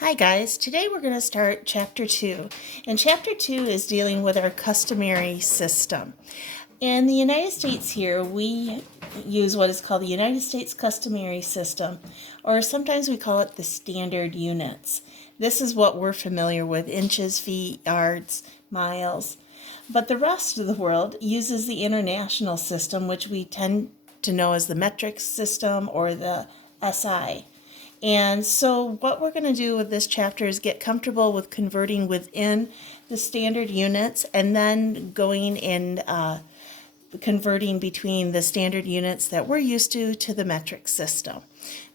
Hi guys, today we're going to start chapter 2, and chapter 2 is dealing with our customary system. In the United States here, we use what is called the United States customary system, or sometimes we call it the standard units. This is what we're familiar with: inches, feet, yards, miles. But the rest of the world uses the international system, which we tend to know as the metric system or the SI. And so what we're going to do with this chapter is get comfortable with converting within the standard units and then going and converting between the standard units that we're used to the metric system.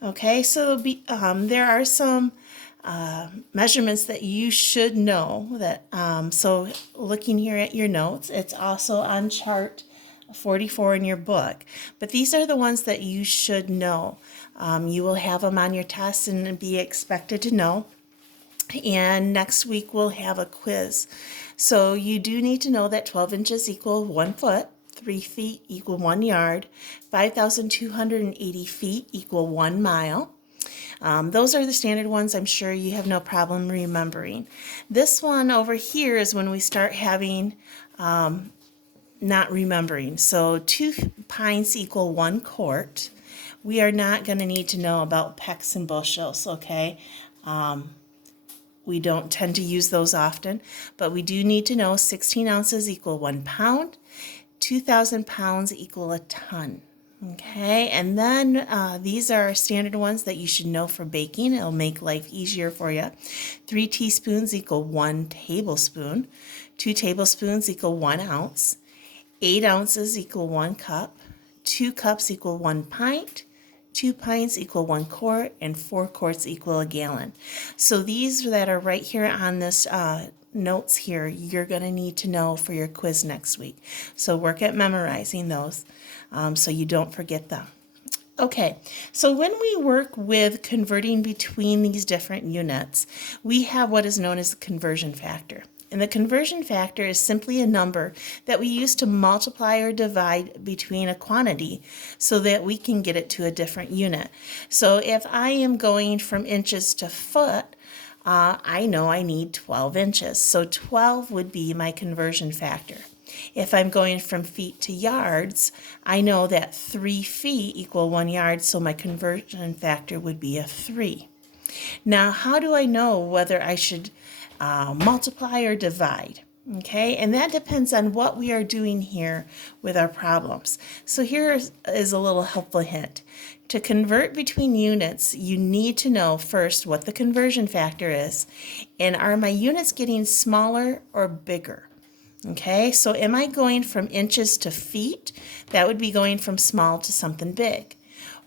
Okay, so there are some measurements that you should know. So looking here at your notes, it's also on chart 44 in your book, but these are the ones that you should know. You will have them on your tests and be expected to know. And next week we'll have a quiz. So you do need to know that 12 inches equal 1 foot, 3 feet equal 1 yard, 5,280 feet equal 1 mile. Those are the standard ones. I'm sure you have no problem remembering. This one over here is when we start having not remembering. So 2 pints equal 1 quart. We are not going to need to know about pecks and bushels, okay? We don't tend to use those often, but we do need to know 16 ounces equal 1 pound, 2,000 pounds equal a ton. Okay, and then these are standard ones that you should know for baking. It'll make life easier for you. 3 teaspoons equal 1 tablespoon. 2 tablespoons equal 1 ounce. 8 ounces equal 1 cup. 2 cups equal 1 pint. 2 pints equal 1 quart, and 4 quarts equal a gallon. So these that are right here on this notes here, you're going to need to know for your quiz next week. So work at memorizing those so you don't forget them. Okay, so when we work with converting between these different units, we have what is known as the conversion factor. And the conversion factor is simply a number that we use to multiply or divide between a quantity so that we can get it to a different unit. So if I am going from inches to foot, I know I need 12 inches. So 12 would be my conversion factor. If I'm going from feet to yards, I know that 3 feet equal 1 yard, so my conversion factor would be a 3. Now, how do I know whether I should multiply or divide? Okay, and that depends on what we are doing here with our problems. So here is a little helpful hint. To convert between units, you need to know first what the conversion factor is, and are my units getting smaller or bigger? Okay, so am I going from inches to feet? That would be going from small to something big.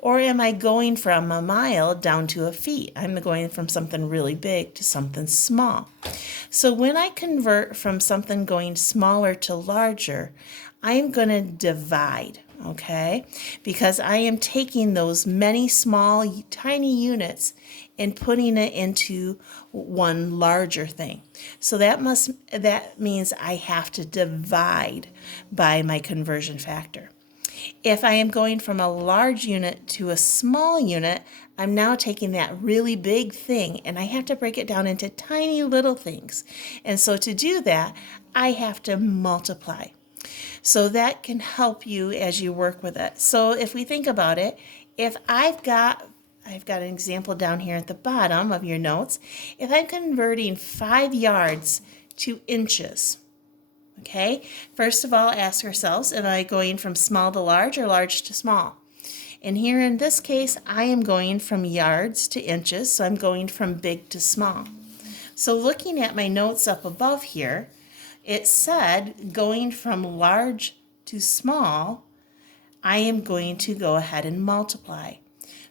Or am I going from a mile down to a feet? I'm going from something really big to something small. So when I convert from something going smaller to larger, I'm going to divide, okay? Because I am taking those many small, tiny units and putting it into one larger thing. So that means I have to divide by my conversion factor. If I am going from a large unit to a small unit, I'm now taking that really big thing and I have to break it down into tiny little things. And so to do that, I have to multiply. So that can help you as you work with it. So if we think about it, if I've got an example down here at the bottom of your notes. If I'm converting 5 yards to inches, okay, first of all, ask ourselves, am I going from small to large or large to small? And here in this case, I am going from yards to inches, so I'm going from big to small. So looking at my notes up above here, it said going from large to small, I am going to go ahead and multiply.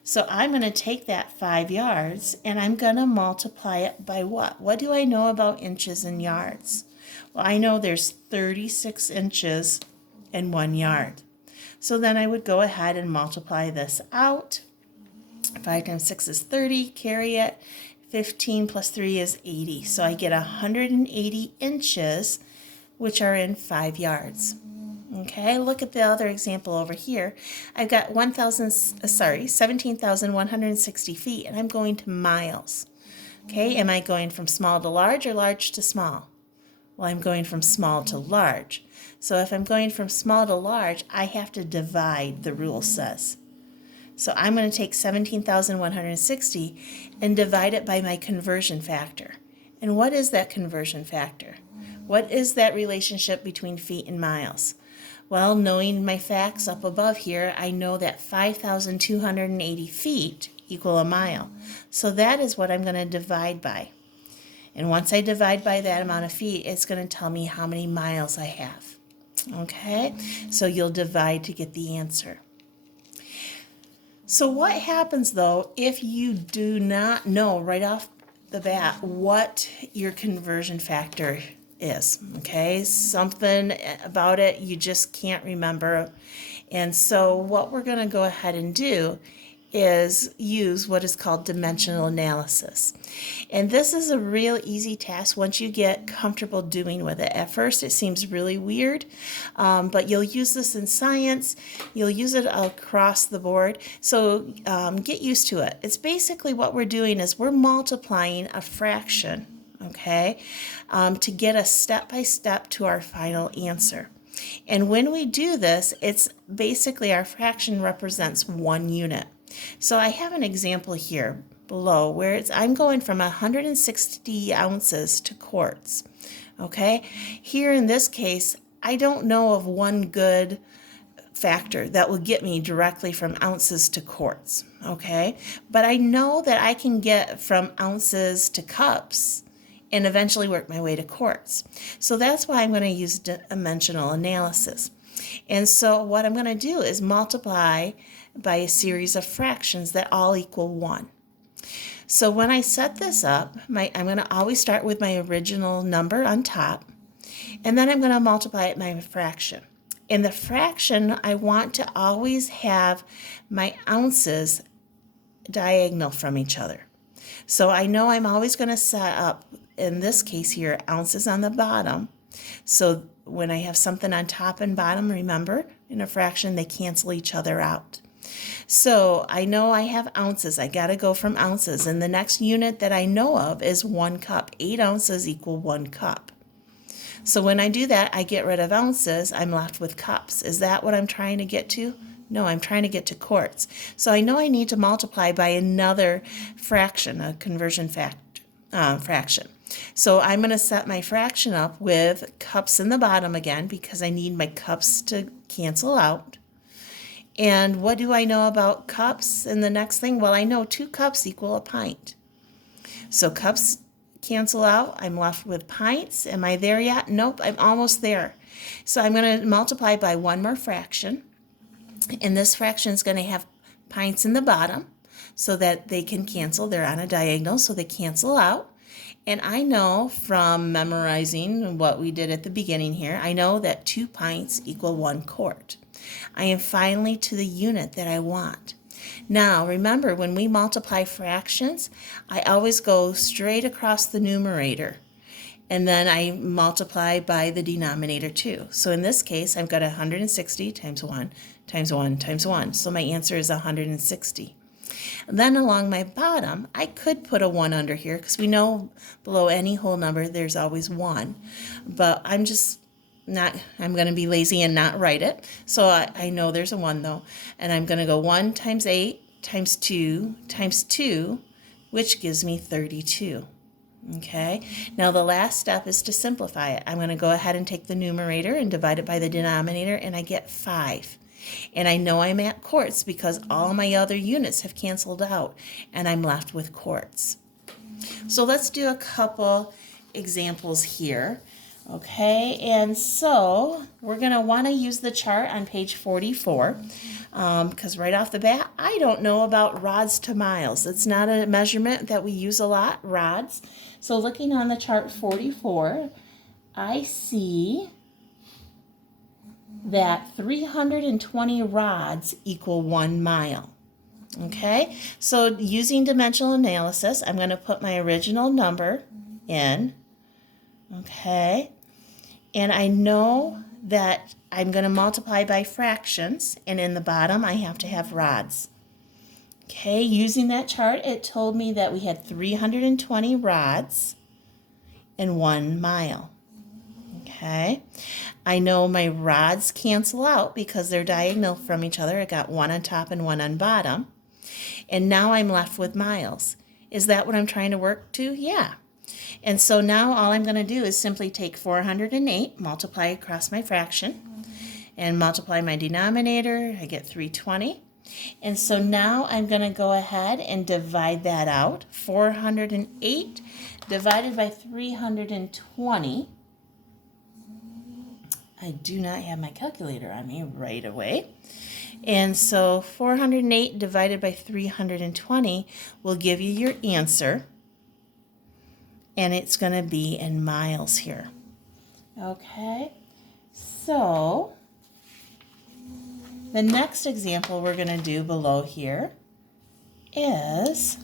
So I'm going to take that 5 yards and I'm going to multiply it by what? What do I know about inches and yards? Well, I know there's 36 inches in 1 yard. So then I would go ahead and multiply this out. 5 times 6 is 30, carry it. 15 plus 3 is 80. So I get 180 inches, which are in 5 yards. Okay, look at the other example over here. I've got 17,160 feet, and I'm going to miles. Okay, am I going from small to large or large to small? Well, I'm going from small to large. So if I'm going from small to large, I have to divide, the rule says. So I'm going to take 17,160 and divide it by my conversion factor. And what is that conversion factor? What is that relationship between feet and miles? Well, knowing my facts up above here, I know that 5,280 feet equal a mile. So that is what I'm going to divide by. And once I divide by that amount of feet, it's going to tell me how many miles I have. Okay? So you'll divide to get the answer. So what happens, though, if you do not know right off the bat what your conversion factor is? Okay? Something about it you just can't remember. And so what we're going to go ahead and do is use what is called dimensional analysis. And this is a real easy task once you get comfortable doing with it. At first it seems really weird, but you'll use this in science, you'll use it across the board, so get used to it. It's basically what we're doing is we're multiplying a fraction, okay, to get us step by step to our final answer. And when we do this, it's basically our fraction represents 1 unit. So I have an example here below where I'm going from 160 ounces to quarts. Okay, here in this case, I don't know of one good factor that will get me directly from ounces to quarts. Okay, but I know that I can get from ounces to cups and eventually work my way to quarts. So that's why I'm going to use dimensional analysis. And so what I'm going to do is multiply by a series of fractions that all equal 1. So when I set this up, I'm going to always start with my original number on top, and then I'm going to multiply it by my fraction. In the fraction, I want to always have my ounces diagonal from each other. So I know I'm always going to set up, in this case here, ounces on the bottom. So when I have something on top and bottom, remember, in a fraction, they cancel each other out. So I know I have ounces. I got to go from ounces. And the next unit that I know of is 1 cup. 8 ounces equal 1 cup. So when I do that, I get rid of ounces. I'm left with cups. Is that what I'm trying to get to? No, I'm trying to get to quarts. So I know I need to multiply by another fraction, a conversion fraction. So I'm going to set my fraction up with cups in the bottom again because I need my cups to cancel out. And what do I know about cups in the next thing? Well, I know 2 cups equal a pint. So cups cancel out. I'm left with pints. Am I there yet? Nope, I'm almost there. So I'm going to multiply by one more fraction. And this fraction is going to have pints in the bottom so that they can cancel. They're on a diagonal, so they cancel out. And I know from memorizing what we did at the beginning here, I know that 2 pints equal 1 quart. I am finally to the unit that I want. Now, remember, when we multiply fractions, I always go straight across the numerator, and then I multiply by the denominator too. So in this case, I've got 160 times 1 times 1 times 1. So my answer is 160. Then along my bottom, I could put a 1 under here because we know below any whole number there's always 1. But I'm going to be lazy and not write it. So I know there's a 1 though. And I'm going to go 1 times 8 times 2 times 2, which gives me 32. Okay, now the last step is to simplify it. I'm going to go ahead and take the numerator and divide it by the denominator, and I get 5. And I know I'm at quarts because all my other units have canceled out, and I'm left with quarts. So let's do a couple examples here. Okay, and so we're going to want to use the chart on page 44 because right off the bat, I don't know about rods to miles. It's not a measurement that we use a lot, rods. So looking on the chart 44, I see that 320 rods equal 1 mile. Okay, so using dimensional analysis, I'm going to put my original number in. Okay, and I know that I'm going to multiply by fractions, and in the bottom I have to have rods. Okay, using that chart, it told me that we had 320 rods in 1 mile. Okay, I know my rods cancel out because they're diagonal from each other. I got one on top and one on bottom. And now I'm left with miles. Is that what I'm trying to work to? Yeah. And so now all I'm going to do is simply take 408, multiply across my fraction, and multiply my denominator. I get 320. And so now I'm going to go ahead and divide that out. 408 divided by 320. I do not have my calculator on me right away. And so 408 divided by 320 will give you your answer. And it's going to be in miles here. Okay, so the next example we're going to do below here is,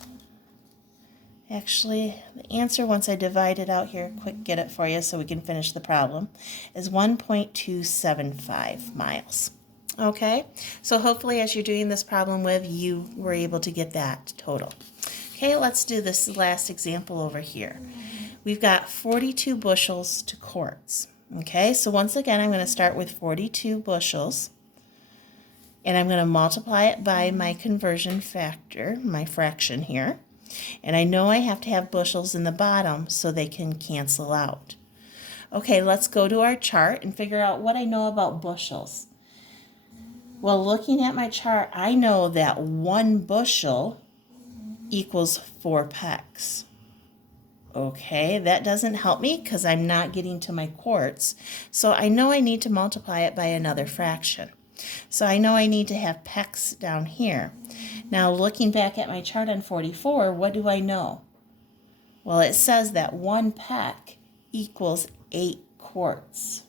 actually, the answer, once I divide it out here, quick get it for you so we can finish the problem, is 1.275 miles. Okay, so hopefully as you're doing this problem with, you were able to get that total. Okay, let's do this last example over here. We've got 42 bushels to quarts. Okay, so once again, I'm going to start with 42 bushels, and I'm going to multiply it by my conversion factor, my fraction here. And I know I have to have bushels in the bottom so they can cancel out. Okay, let's go to our chart and figure out what I know about bushels. Well, looking at my chart, I know that 1 bushel equals 4 pecks. Okay, that doesn't help me because I'm not getting to my quarts. So I know I need to multiply it by another fraction. So I know I need to have pecks down here. Now looking back at my chart on 44, what do I know? Well, it says that 1 peck equals 8 quarts.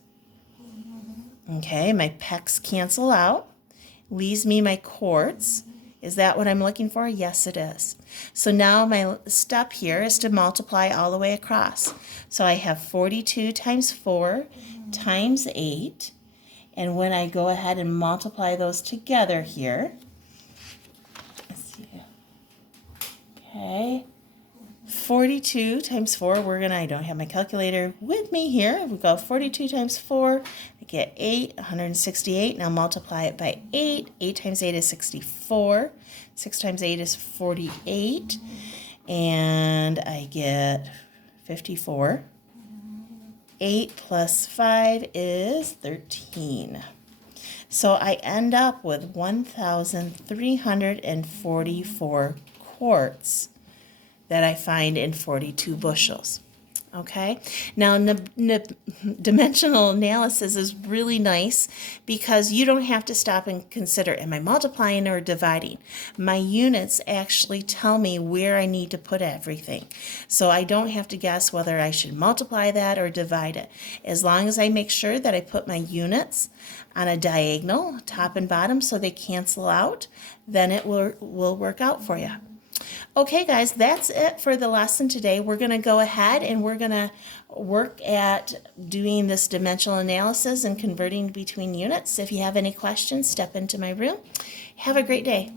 Okay, my pecks cancel out, leaves me my quarts. Is that what I'm looking for? Yes, it is. So now my step here is to multiply all the way across. So I have 42 times 4 times 8. And when I go ahead and multiply those together here, let's see. Okay, 42 times 4, I don't have my calculator with me here. We go 42 times 4, I get 8, 168. Now multiply it by 8. 8 times 8 is 64. 6 times 8 is 48. And I get 54. 8 plus 5 is 13. So I end up with 1,344 quarts that I find in 42 bushels. Okay, now dimensional analysis is really nice because you don't have to stop and consider, am I multiplying or dividing? My units actually tell me where I need to put everything. So I don't have to guess whether I should multiply that or divide it. As long as I make sure that I put my units on a diagonal, top and bottom, so they cancel out, then it will work out for you. Okay, guys, that's it for the lesson today. We're going to go ahead and we're going to work at doing this dimensional analysis and converting between units. If you have any questions, step into my room. Have a great day.